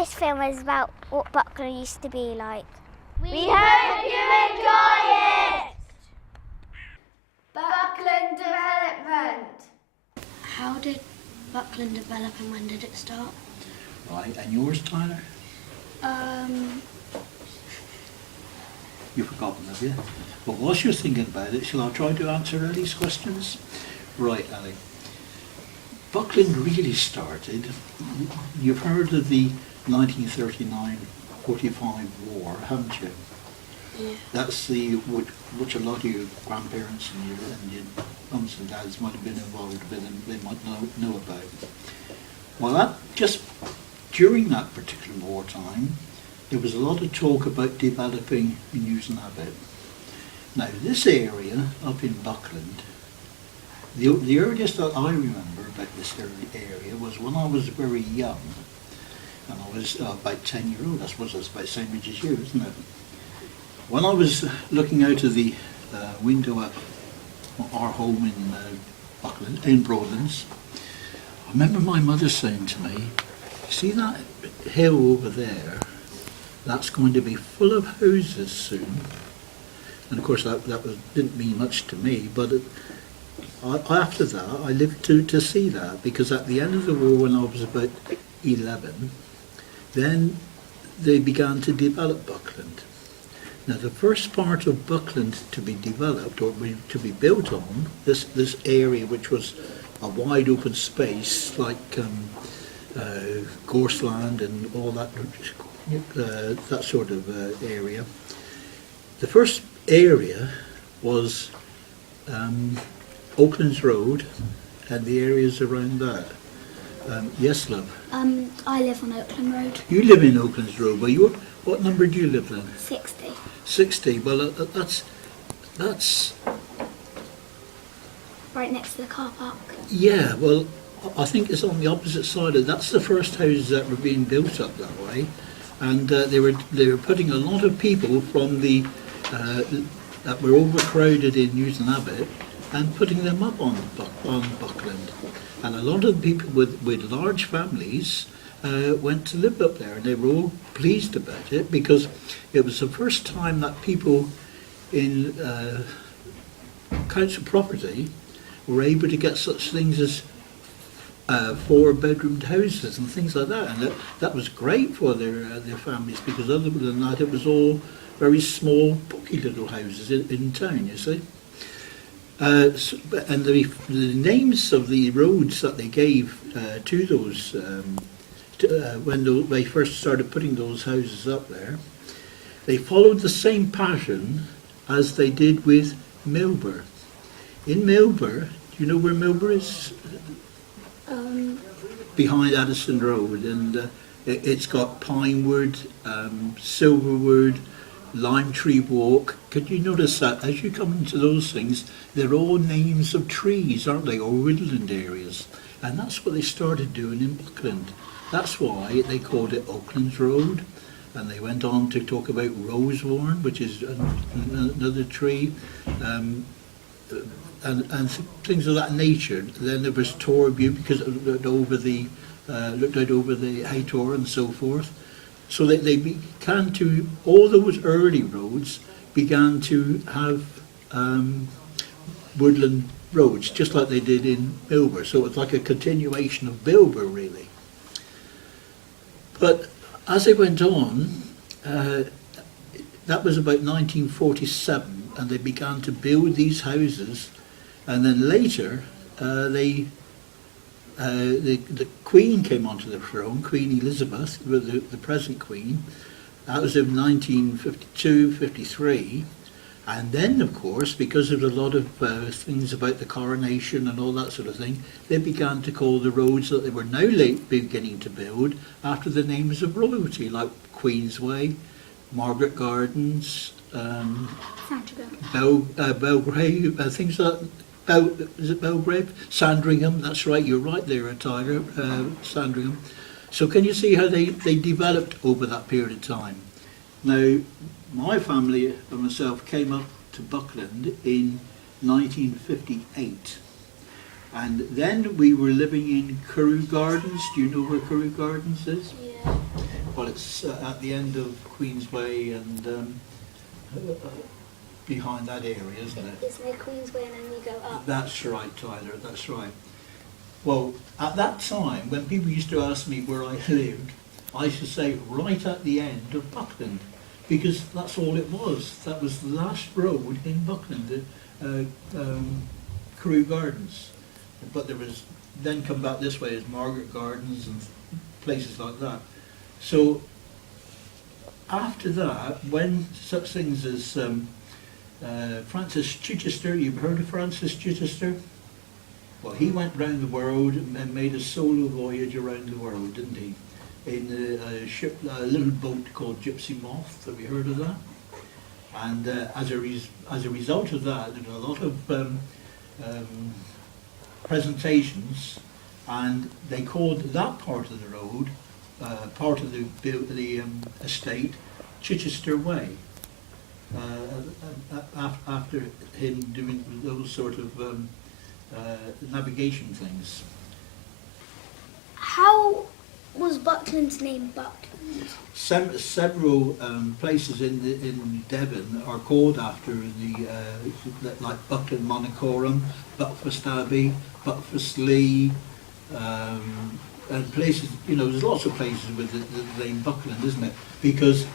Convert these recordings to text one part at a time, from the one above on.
This film is about what Buckland used to be like. We hope you enjoy it! Buckland development. How did Buckland develop and when did it start? Right, and yours, Tyler? You've forgotten, have you? But whilst you're thinking about it, shall I try to answer Ellie's questions? Right, Ellie. Buckland really started, you've heard of the 1939-45 war, haven't you? Yeah. That's which a lot of your grandparents and your mums and dads might have been involved with and they might know about. Well, that just during that particular wartime, there was a lot of talk about developing and using habit. Now, this area up in Buckland, the earliest that I remember about this area was when I was very young, and I was about 10-year-old. I suppose that's about the same age as you, isn't it? When I was looking out of the window at our home in Buckland, in Broadlands, I remember my mother saying to me, "See that hill over there? That's going to be full of houses soon." And of course that didn't mean much to me, but after that I lived to see that, because at the end of the war, when I was about 11, then they began to develop Buckland. Now the first part of Buckland to be developed or to be built on, this area which was a wide open space like gorseland and all that sort of area. The first area was Oaklands Road and the areas around that. Yes, love? I live on Oakland Road. You live in Oaklands Road, but what number do you live in? 60. 60. Well, that's Right next to the car park. yeah. Well, I think it's on the opposite side. That's the first houses that were being built up that way, and they were putting a lot of people from the that were overcrowded in Newton Abbot and putting them up on Buckland. And a lot of the people with large families went to live up there, and they were all pleased about it because it was the first time that people in council property were able to get such things as 4-bedroomed houses and things like that, and that was great for their families, because other than that it was all very small, pokey little houses in town, you see. And the names of the roads that they gave to those, when they first started putting those houses up there, they followed the same pattern as they did with Milburn. In Milburn, do you know where Milburn is? Behind Addison Road, and it's got Pinewood, Silverwood, Lime Tree Walk. Could you notice that as you come into those things, they're all names of trees, aren't they, or woodland areas? And that's what they started doing in Buckland. That's why they called it Oaklands Road, and they went on to talk about Rosethorn, which is another tree, and things of that nature. Then there was Torview, because it looked out over the Haytor and so forth. So they began to, all those early roads began to have woodland roads, just like they did in Milburn. So it's like a continuation of Milburn, really. But as they went on, that was about 1947, and they began to build these houses, and then later the Queen came onto the throne, Queen Elizabeth, the present Queen. That was in 1952-53, and then of course, because of a lot of things about the coronation and all that sort of thing, they began to call the roads that they were now beginning to build after the names of royalty, like Queensway, Margaret Gardens, Belgrave, things like that. Is it Belgrave? Sandringham, that's right, you're right there, Tyler, Sandringham. So can you see how they developed over that period of time? Now, my family and myself came up to Buckland in 1958. And then we were living in Carew Gardens. Do you know where Carew Gardens is? Yeah. Well, it's at the end of Queensway and behind that area, isn't it? It's near Queensway and then you go up. That's right, Tyler, that's right. Well, at that time, when people used to ask me where I lived, I used to say right at the end of Buckland, because that's all it was. That was the last road in Buckland, Carew Gardens. But there was, then come back this way as Margaret Gardens and places like that. So after that, when such things as Francis Chichester, you've heard of Francis Chichester? Well, he went round the world and made a solo voyage around the world, didn't he? In a ship, a little boat called Gypsy Moth. Have you heard of that? And as a result of that, there were a lot of presentations, and they called that part of the road, part of the estate, Chichester Way. After him doing those sort of navigation things. How was Buckland's name Buckland? Several places in Devon are called after the like Buckland Monacorum, Buckfast Abbey, Buckfast Lee, and places. You know, there's lots of places with the name Buckland, isn't it? Because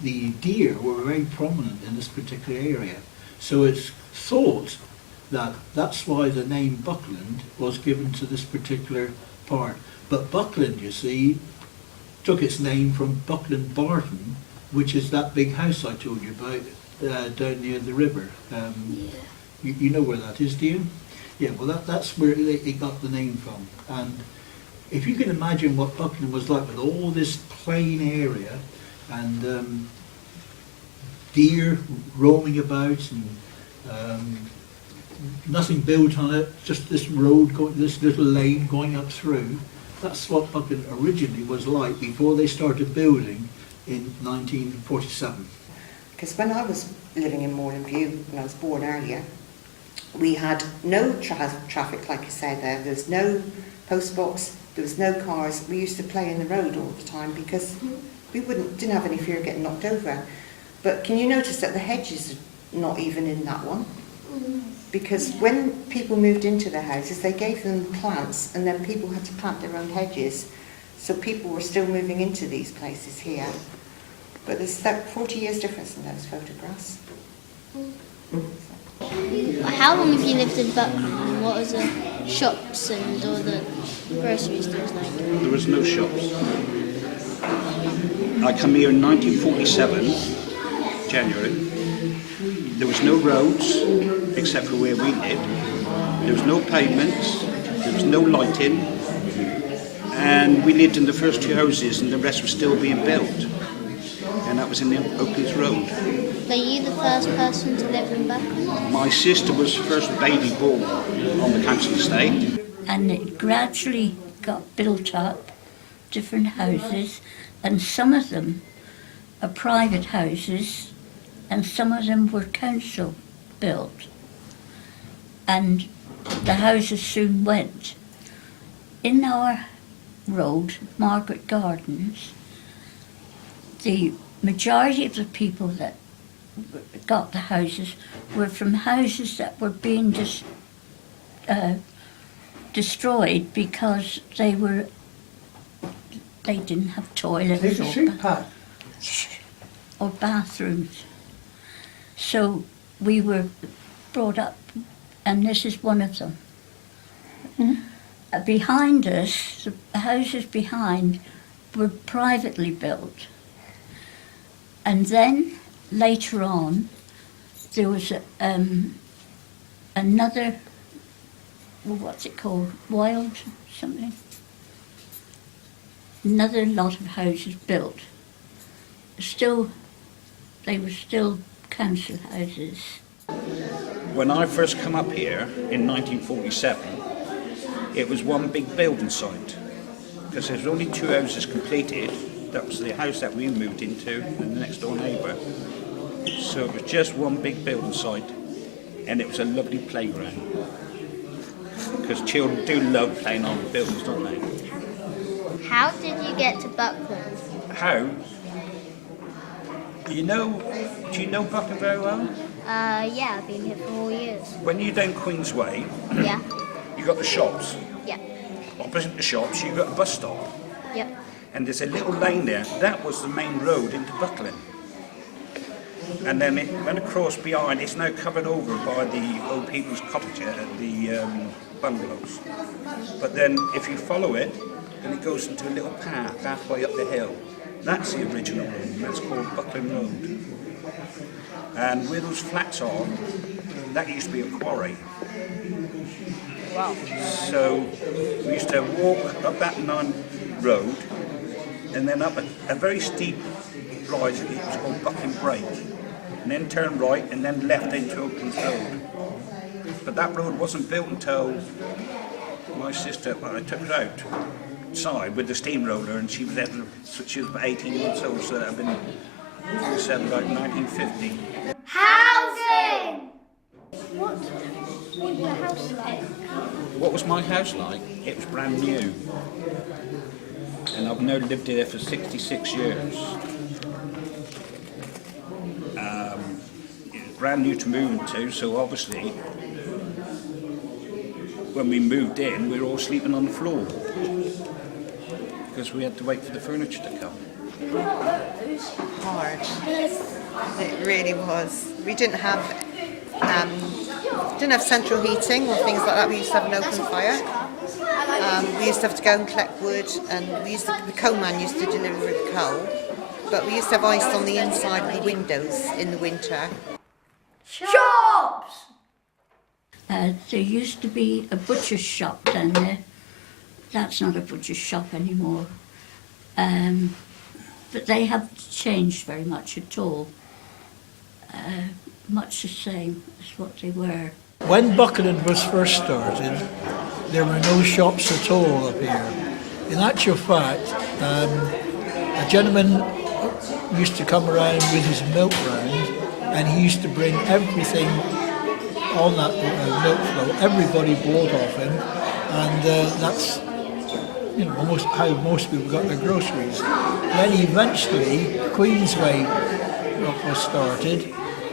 the deer were very prominent in this particular area, so it's thought that that's why the name Buckland was given to this particular part. But Buckland, you see, took its name from Buckland Barton, which is that big house I told you about down near the river. You know where that is, do you? Yeah, well that's where it got the name from. And if you can imagine what Buckland was like with all this plain area and deer roaming about and nothing built on it, just this road, this little lane going up through. That's what Buckland originally was like before they started building in 1947. Because when I was living in Morelandview, when I was born earlier, we had no traffic, like you said there. There was no post box, there was no cars. We used to play in the road all the time because we didn't have any fear of getting knocked over. But can you notice that the hedges are not even in that one? Because when people moved into their houses, they gave them plants, and then people had to plant their own hedges. So people were still moving into these places here. But there's that 40 years difference in those photographs. How long have you lived in Buckland, and what are the shops and all the grocery stores like? There was no shops. I come here in 1947, January. There was no roads, except for where we lived. There was no pavements, there was no lighting, and we lived in the first two houses and the rest was still being built. And that was in the Oakley's Road. Were you the first person to live in Buckland? My sister was first baby born on the council estate. And it gradually got built up, different houses, and some of them are private houses, and some of them were council built. And the houses soon went. In our road, Margaret Gardens, the majority of the people that got the houses were from houses that were being destroyed because they didn't have toilets or bathrooms. So we were brought up, and this is one of them. Behind us, the houses behind were privately built. And then later on, there was another, what's it called, Wild something? Another lot of houses built. They were still council houses. When I first come up here in 1947, it was one big building site. Because there's only two houses completed. That was the house that we moved into and the next door neighbour. So it was just one big building site, and it was a lovely playground. Because children do love playing on buildings, don't they? How did you get to Buckland? how, do you know Buckland very well? Yeah, I've been here for 4 years. When you're down Queensway, Yeah, you got the shops. yeah, Opposite the shops, you got a bus stop. yep. And there's a little lane there. That was the main road into Buckland. And then it went across behind. It's now covered over by the old people's cottage, the bungalows. But then if you follow it, then it goes into a little path halfway up the hill. That's the original road. That's called Buckland Road. And where those flats are, that used to be a quarry. Wow. So we used to walk up that road and then up a very steep rise, it was called Buckland Break, and then turn right and then left into Oakland Road. But that road wasn't built until my sister, well, I took her outside with the steamroller, and she was about 18 months old, so that had been said about 1950. Housing! What was your house like? What was my house like? It was brand new. And I've now lived here for 66 years. It was brand new to move into, so obviously when we moved in, we were all sleeping on the floor because we had to wait for the furniture to come. Hard. It really was. We didn't have central heating or things like that. We used to have an open fire. We used to have to go and collect wood, and the coal man used to deliver the coal. But we used to have ice on the inside of the windows in the winter. Shops! There used to be a butcher's shop down there. That's not a butcher's shop anymore. But they haven't changed very much at all. Much the same as what they were. When Buckland was first started, there were no shops at all up here. In actual fact, a gentleman used to come around with his milk round, and he used to bring everything on that milk float. Everybody bought off him, and that's almost how most people got their groceries. Then eventually Queensway was started,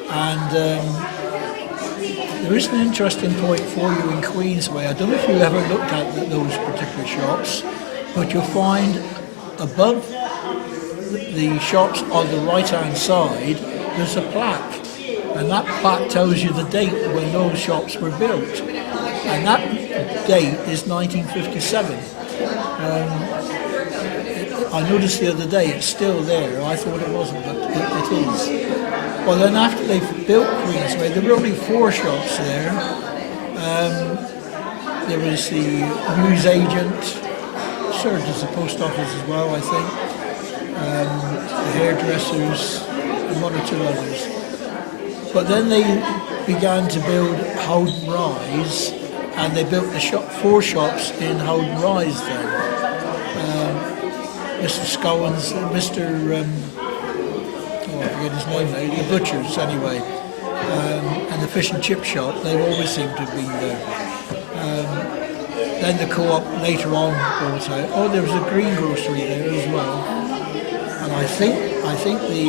and there is an interesting point for you in Queensway. I don't know if you ever looked at those particular shops, but you'll find above the shops on the right-hand side, there's a plaque, and that plaque tells you the date when those shops were built, and that date is 1957. I noticed the other day it's still there. I thought it wasn't, but it is. Well, then after they built Queensway, there were only 4 shops there. There was the news agent, served as a post office as well, I think. The hairdressers, and 1 or 2 others. But then they began to build Howden Rise, and they built 4 shops in Howden Rise then. Mr. Scowen's, I forget his name now, the butchers anyway, and the fish and chip shop, they always seem to have been there. Then the co-op later on bought out. Oh, there was a green grocery there as well. And I think the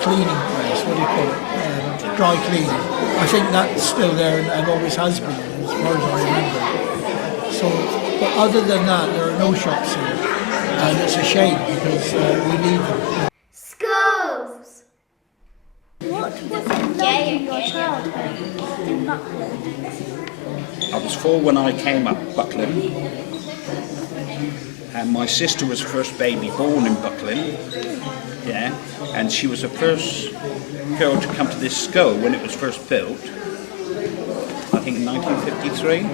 cleaning place, what do you call it? Dry cleaning. I think that's still there and always has been, as far as I remember. So, but other than that, there are no shops here. And it's a shame because we need them. Schools! What was it like in your childhood in Buckland? I was 4 when I came up Buckland, and my sister was the first baby born in Buckland, yeah, and she was the first girl to come to this school when it was first built, I think in 1953.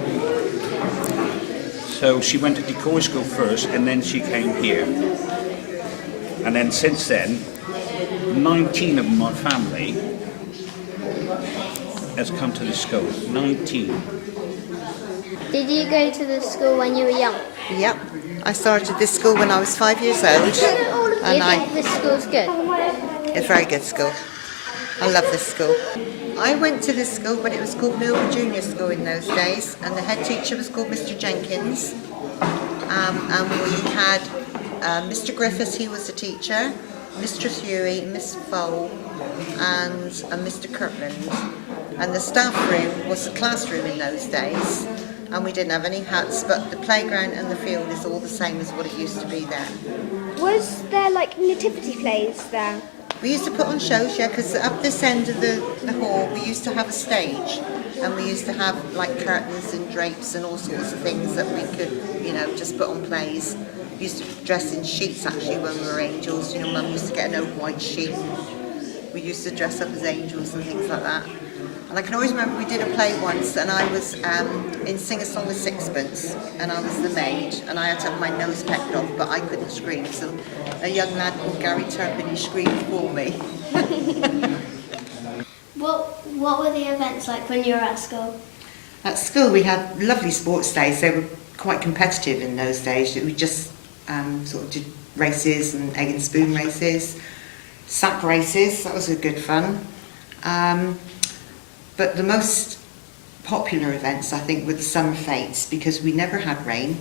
So she went to decoy school first, and then she came here. And then since then, 19 of my family has come to this school. 19. Did you go to the school when you were young? Yep. I started this school when I was 5 years old. Do you think this school's good? It's a very good school. I love this school. I went to this school, but it was called Millwall Junior School in those days, and the head teacher was called Mr. Jenkins. And we had Mr. Griffiths, he was the teacher, Mistress Huey, Miss Fole, and Mr. Kirkland. And the staff room was the classroom in those days, and we didn't have any hats, but the playground and the field is all the same as what it used to be there. Was there like nativity plays there? We used to put on shows, yeah, because up this end of the hall we used to have a stage, and we used to have like curtains and drapes and all sorts of things that we could, you know, just put on plays. We used to dress in sheets actually when we were angels. You know, Mum used to get an old white sheet. We used to dress up as angels and things like that. And I can always remember we did a play once, and I was in Sing a Song with Sixpence, and I was the maid, and I had to have my nose pecked off, but I couldn't scream, so a young lad called Gary Turpin, he screamed for me. What were the events like when you were at school? At school we had lovely sports days. They were quite competitive in those days. We just sort of did races and egg and spoon races, sack races, that was a good fun. But the most popular events, I think, were the summer fetes, because we never had rain.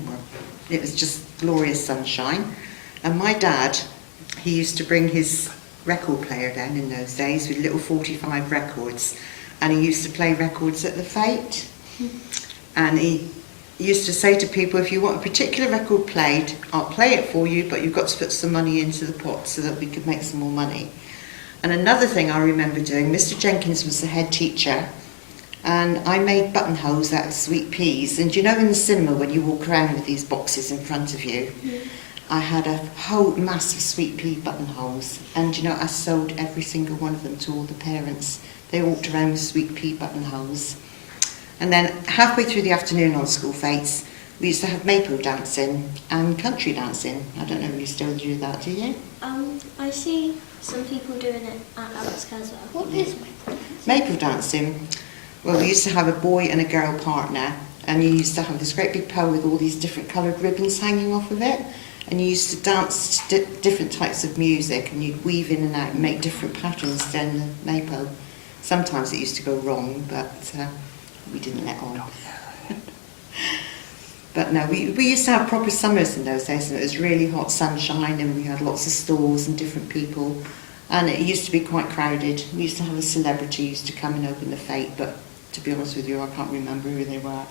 It was just glorious sunshine. And my dad, he used to bring his record player down in those days with little 45 records, and he used to play records at the fete. And he used to say to people, if you want a particular record played, I'll play it for you, but you've got to put some money into the pot so that we could make some more money. And another thing I remember doing, Mr. Jenkins was the head teacher, and I made buttonholes out of sweet peas. And you know in the cinema when you walk around with these boxes in front of you, I had a whole mass of sweet pea buttonholes, and you know, I sold every single one of them to all the parents. They walked around with sweet pea buttonholes. And then halfway through the afternoon on school fetes, we used to have maypole dancing and country dancing. I don't know if you still do that, do you? I see some people doing it at Alex as well. What is Maypole dancing? Well, we used to have a boy and a girl partner, and you used to have this great big pole with all these different coloured ribbons hanging off of it, and you used to dance to different types of music, and you'd weave in and out and make different patterns down the maypole. Sometimes it used to go wrong, but we didn't let on. But no, we used to have proper summers in those days, and it was really hot sunshine, and we had lots of stalls and different people, and it used to be quite crowded. We used to have a celebrity used to come and open the fete, but to be honest with you, I can't remember who they were.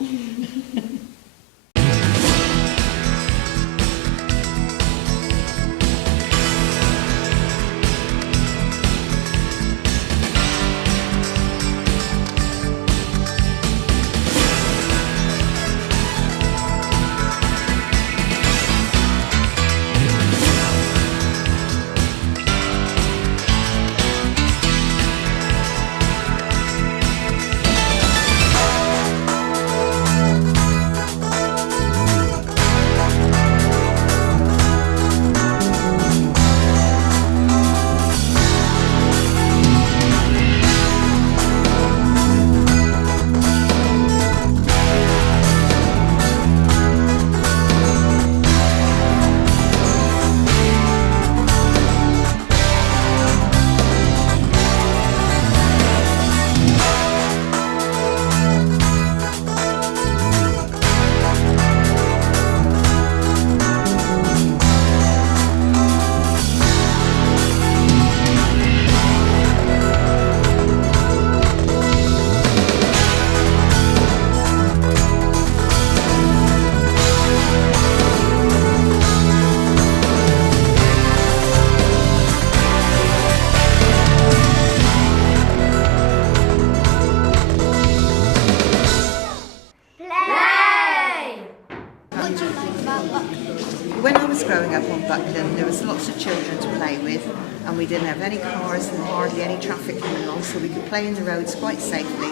When I was growing up on Buckland, there was lots of children to play with, and we didn't have any cars and hardly any traffic coming along, so we could play in the roads quite safely.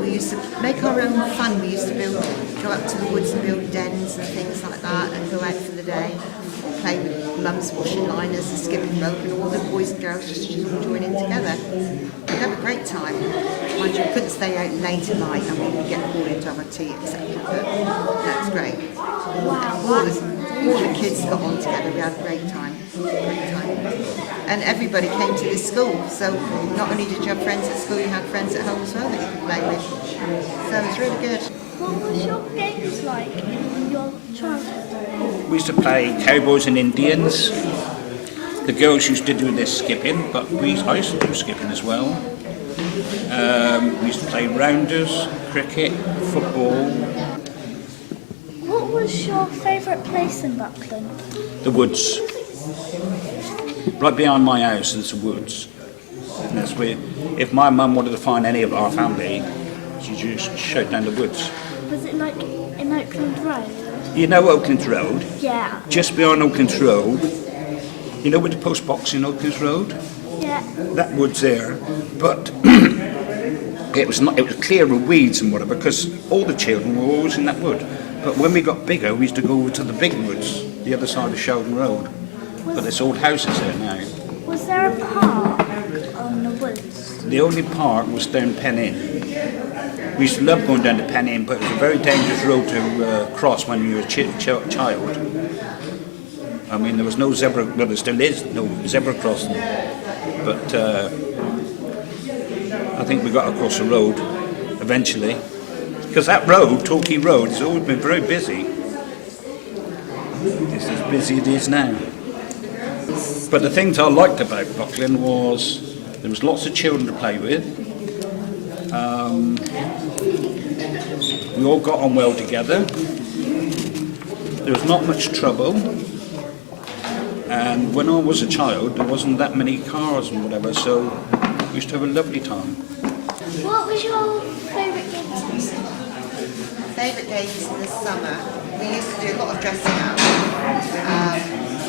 We used to make our own fun. We used to go up to the woods and build dens and things like that, and go out for the day, or play with Mum's washing liners and skipping rope, and all the boys and girls just join in together. We'd have a great time. Mind you, we couldn't stay out late at night, and we would get called in to have a tea, etc. But that was great. Wow. all the kids got on together. We had a great time. And everybody came to this school. So not only did you have friends at school, you had friends at home as well that you could play with. So it was really good. What was your games like in your childhood? We used to play cowboys and Indians. The girls used to do their skipping, but I used to do skipping as well. We used to play rounders, cricket, football. What was your favourite place in Buckland? The woods. Right behind my house there's the woods. And that's where, if my mum wanted to find any of our family, she just showed down the woods. Was it like in Oakland Road? You know Oakland Road? Yeah. Just beyond Oakland Road. You know with the post box in Oakland Road? Yeah. That wood's there. But it was clear of weeds and whatever, because all the children were always in that wood. But when we got bigger, we used to go over to the big woods, the other side of Sheldon Road. But there's old houses there now. Was there a park on the woods? The only park was down Pen Inn. We used to love going down to Pen Inn, but it was a very dangerous road to cross when you were a child. I mean, there was no zebra, well there still is no zebra crossing. But I think we got across the road eventually. Because that road, Torquay Road, has always been very busy. It's as busy as it is now. But the things I liked about Buckland was there was lots of children to play with. We all got on well together. There was not much trouble. And when I was a child, there wasn't that many cars and whatever, so we used to have a lovely time. What was your favourite game in the summer? Favourite games in the summer, we used to do a lot of dressing up.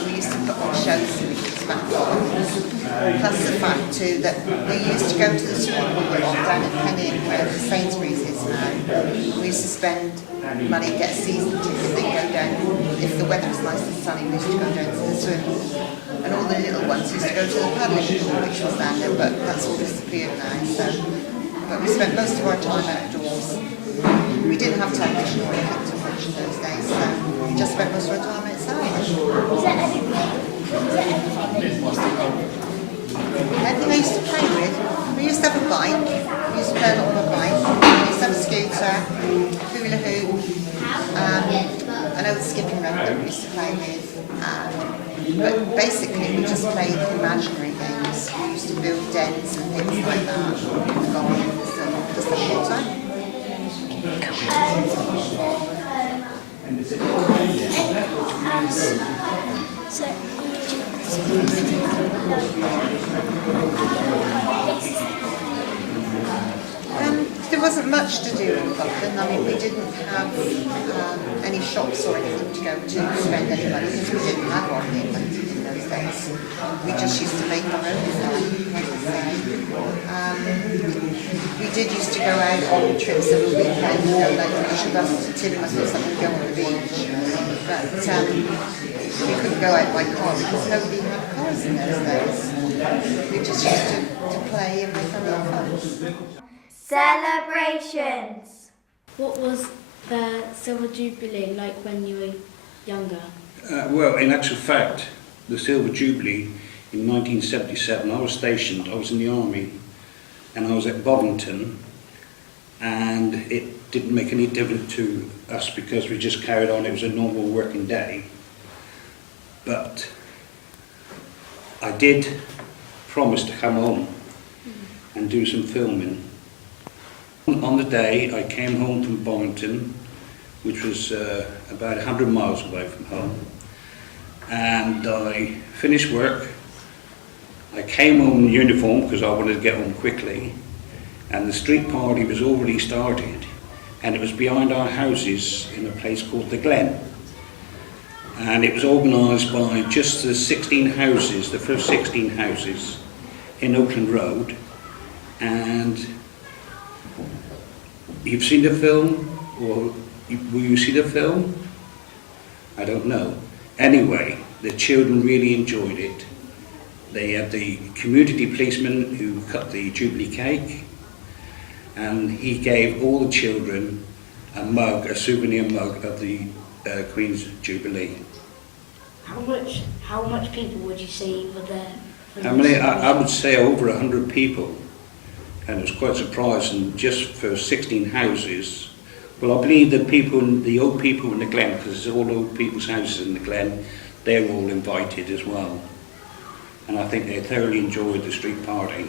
We used to put on shows for the kids back on. Plus the fact too that we used to go to the swimming pool a lot down at Pen Inn, where the Sainsbury's is now. We used to spend money, get a season ticket, then go down. If the weather was nice and sunny, we used to go down to the swimming pool. And all the little ones used to go to the paddling pool, which was down there, but that's all disappeared now. So, but we spent most of our time outdoors. We didn't have television or anything to watch in those days, so we just spent most of our time outside. Was there anything that you used to play with? Anything I used to play with? We used to have a bike. We used to play a lot on a bike. We used to have a scooter, hula hoop, an old skipping rope that we used to play with. But basically we just played imaginary games. We used to build dens and things like that, gardens, and just have a good time. There wasn't much to do in Buckland. I mean, we didn't have any shops or anything to go to spend any money because we didn't have our money in those days. We just used to make our own fun, like I say. We did used to go out on trips of a weekend, you know, like finish a bus to Tidmouth or something, go on the beach. But we couldn't go out by car because nobody had cars in those days. We just used to play and make our own fun. Celebrations. What was the Silver Jubilee like when you were younger? Well, in actual fact, the Silver Jubilee in 1977, I was stationed, I was in the army, and I was at Bovington, and it didn't make any difference to us because we just carried on, it was a normal working day. But I did promise to come home and do some filming. On the day I came home from Bovington, which was about 100 miles away from home, and I finished work. I came home in uniform because I wanted to get home quickly, and the street party was already started, and it was behind our houses in a place called the Glen. And it was organised by just the 16 houses, the first 16 houses in Oakland Road. And you've seen the film, or will you see the film? I don't know. Anyway, the children really enjoyed it. They had the community policeman who cut the Jubilee cake, and he gave all the children a mug, a souvenir mug of the Queen's Jubilee. How much people would you say were there? For How many? I would say over 100 people, and it was quite surprising just for 16 houses. Well, I believe the old people in the Glen, because there's all old people's houses in the Glen, they're all invited as well. And I think they thoroughly enjoyed the street party.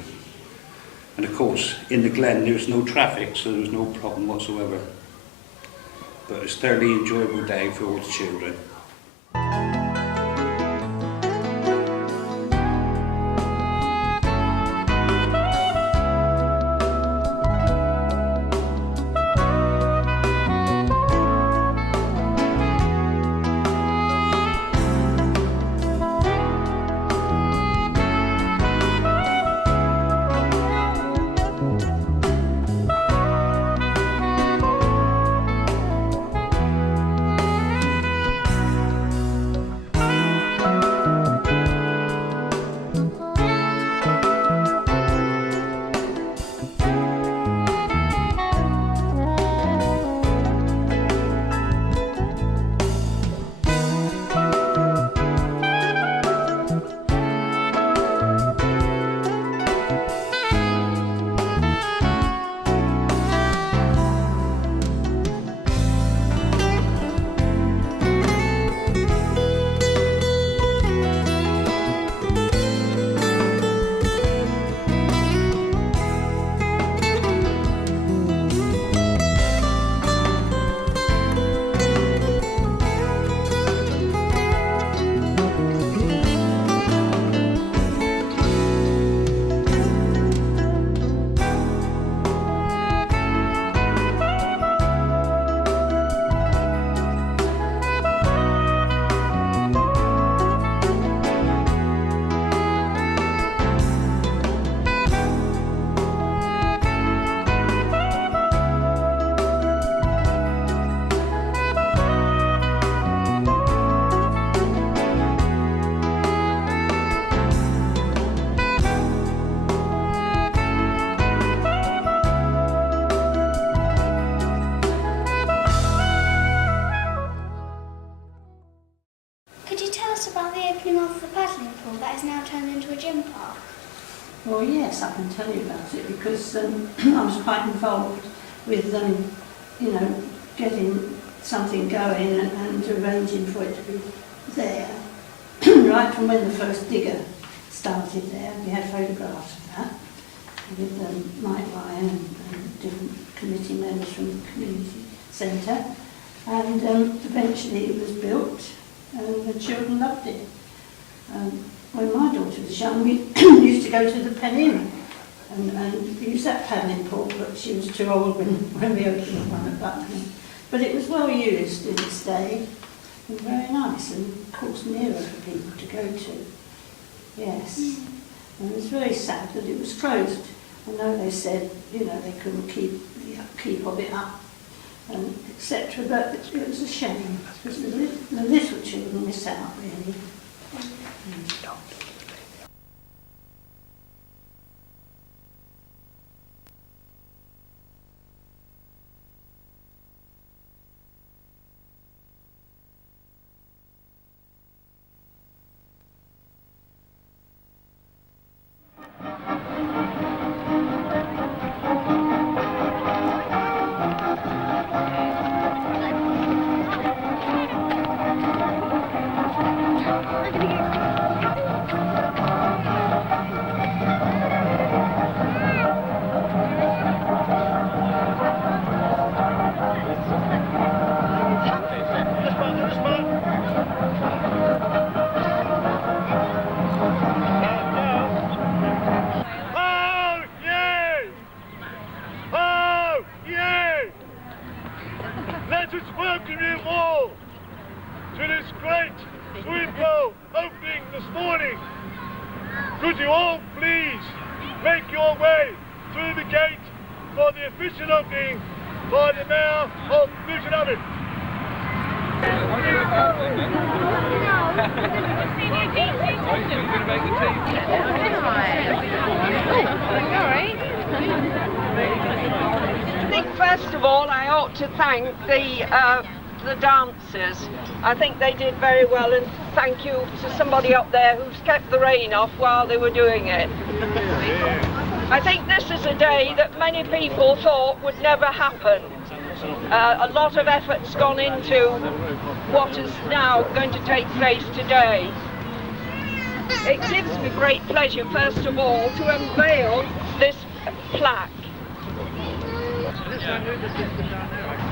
And of course, in the Glen there was no traffic, so there was no problem whatsoever. But it was a thoroughly enjoyable day for all the children. Well, yes, I can tell you about it because I was quite involved with getting something going and arranging for it to be there. Right from when the first digger started there, we had photographs of that with Mike Ryan and different committee members from the community centre. And eventually it was built and the children loved it. When my daughter was young, we used to go to the Pen Inn and use that paddling pool, but she was too old when we opened the one at Buckland. But it was well used in its day and very nice, and of course nearer for people to go to. Yes. And it was very sad that it was closed. I know they said, they couldn't keep the upkeep of it up, and etc. But it was a shame because the little children miss out really. Could you all please make your way through the gate for the official opening by the Mayor of Newton. I think first of all I ought to thank the the dancers. I think they did very well, and thank you to somebody up there who's kept the rain off while they were doing it. I think this is a day that many people thought would never happen. A lot of effort's gone into what is now going to take place today. It gives me great pleasure, first of all, to unveil this plaque.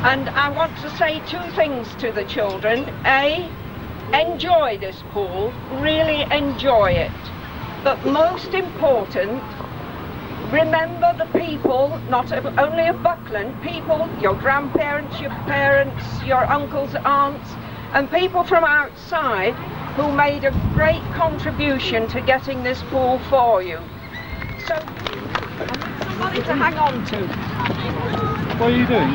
And I want to say two things to the children. A, enjoy this pool, really enjoy it. But most important, remember the people, not only of Buckland, people, your grandparents, your parents, your uncles, aunts, and people from outside who made a great contribution to getting this pool for you. So, somebody to hang on to. What are you doing?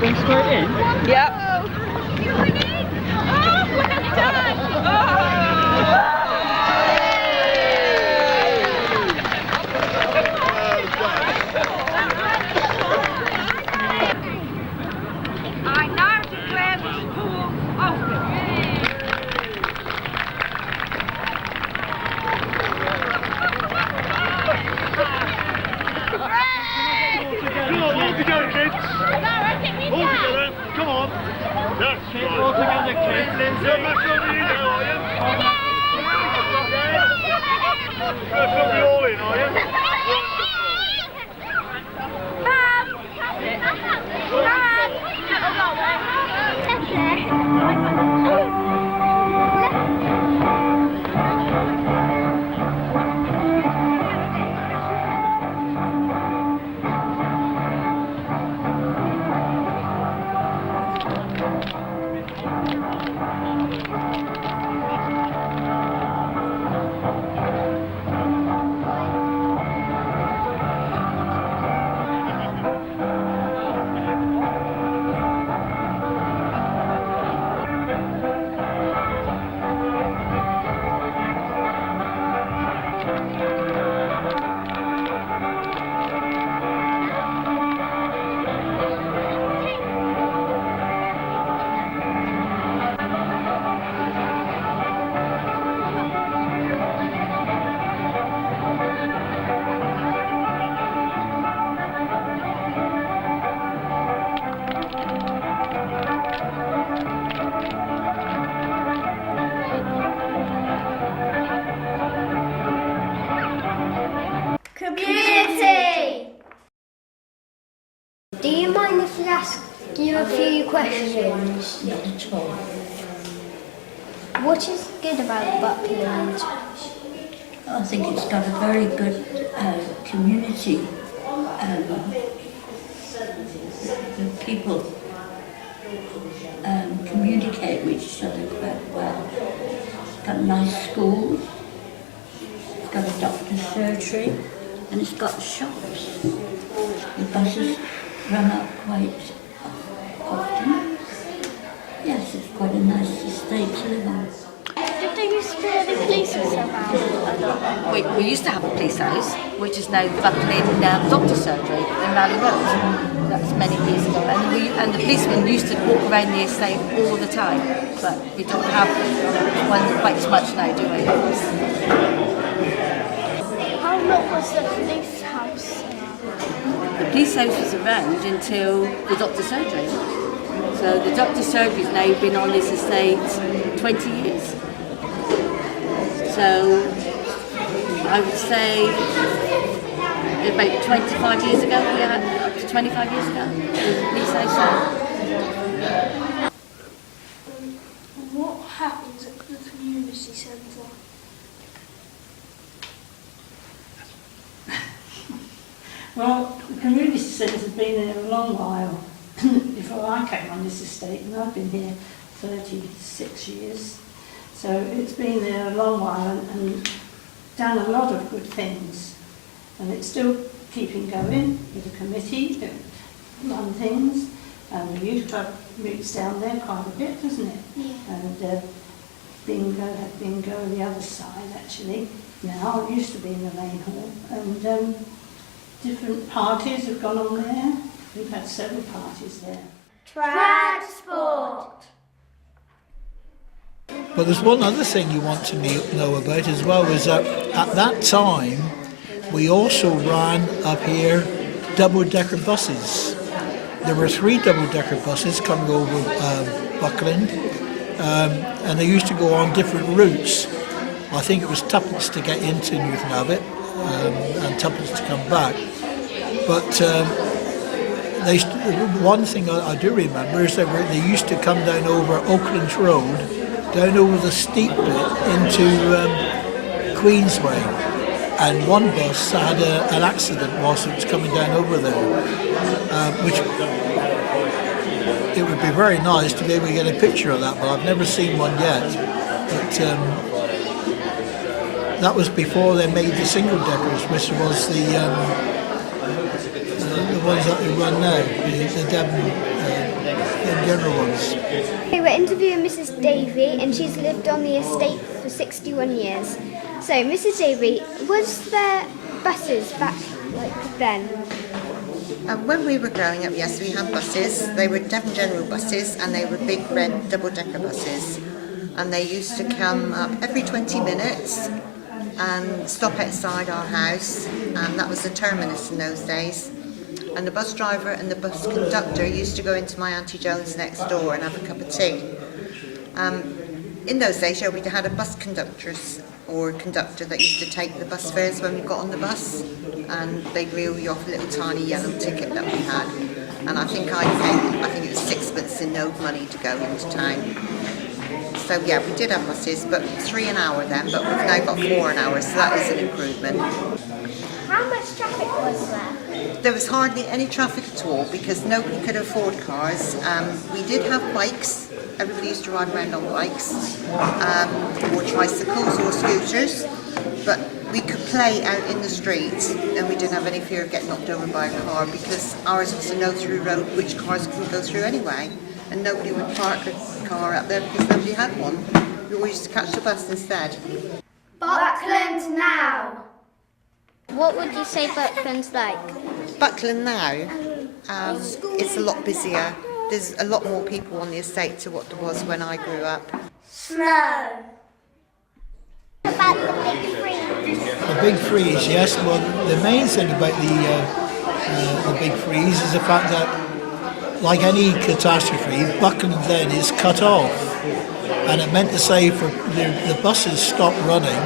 Going straight in? Yep. Oh, well done! I now declare this pool open. Come on, all together, kids. All together. Come on. That's right. All together, kids. You're not filming you now, are you? You're going to film me all in, are you? Community! Do you mind if we ask you a few questions? Not at all. What is good about Buckland? I think it's got a very good community. The people communicate with each other quite well. It's got nice schools, it's got a doctor's surgery, and it's got shops. The buses run up quite often. Yes, it's quite a nice estate to live on. Did they used to be any policemen around? We used to have a police house, which is now Buckland Doctor's Surgery in Valley Road. That was many years ago. And the policemen used to walk around the estate all the time, but we don't have one quite as much now, do we? How long was the police house? The police house was around until the doctor's surgery. So the doctor's surgery has now been on this estate 20 years. So I would say about 25 years ago, we had up to 25 years ago, the police house there. What happens at the community centre? Well, the community centre has been there a long while. Before I came on this estate, and I've been here 36 years. So it's been there a long while and done a lot of good things. And it's still keeping going with the committee that run things. And the youth club moves down there quite a bit, doesn't it? Yeah. And bingo the other side actually. Now, it used to be in the main hall. And different parties have gone on there. We've had several parties there. Transport! But there's one other thing you want to know about as well, is that at that time we also ran up here double-decker buses. There were 3 double-decker buses coming over Buckland, and they used to go on different routes. I think it was tuppence to get into Newton Abbot and tuppence to come back. But one thing I do remember is that they used to come down over Oakland Road, down over the steep bit into Queensway, and one bus had an accident whilst it was coming down over there, which it would be very nice to be able to get a picture of that, but I've never seen one yet. But that was before they made the single deckers, which was the ones that they run now, the Devon general ones. We were interviewing Mrs. Davy, and she's lived on the estate for 61 years. So, Mrs. Davy, was there buses back then? When we were growing up, yes, we had buses. They were Devon General buses, and they were big red double-decker buses. And they used to come up every 20 minutes and stop outside our house, and that was the terminus in those days. And the bus driver and the bus conductor used to go into my Auntie Jones next door and have a cup of tea. In those days, we had a bus conductor that used to take the bus fares when we got on the bus, and they'd reel you off a little tiny yellow ticket that we had. And I think it was 6pence in no money to go into town. So yeah, we did have buses, but 3 an hour then, but we've now got 4 an hour, so that is an improvement. How much traffic was there? There was hardly any traffic at all because nobody could afford cars. We did have bikes. Everybody used to ride around on bikes, or tricycles or scooters, but we could play out in the streets and we didn't have any fear of getting knocked over by a car because ours was a no-through road which cars couldn't go through anyway, and nobody would park a car up there because nobody had one. We always used to catch the bus instead. Buckland now! What would you say Buckland's like? Buckland now, it's a lot busier. There's a lot more people on the estate to what there was when I grew up. Snow! About the big freeze. The big freeze, yes. Well, the main thing about the big freeze is the fact that, like any catastrophe, Buckland then is cut off. And it meant to say for the buses stop running,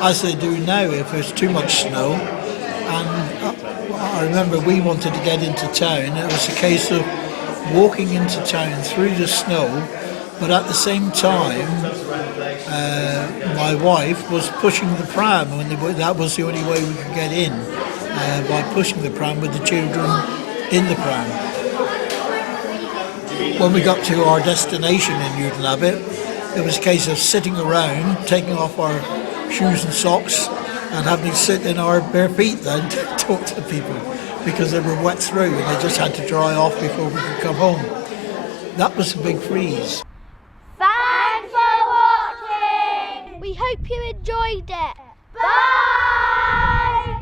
as they do now if there's too much snow. And I remember we wanted to get into town. It was a case of walking into town through the snow, but at the same time my wife was pushing the pram, and that was the only way we could get in, by pushing the pram with the children in the pram. When we got to our destination in Newton Abbot, it was a case of sitting around, taking off our shoes and socks and having to sit in our bare feet then to talk to people because they were wet through and they just had to dry off before we could come home. That was a big freeze. Thanks for watching! We hope you enjoyed it. Bye!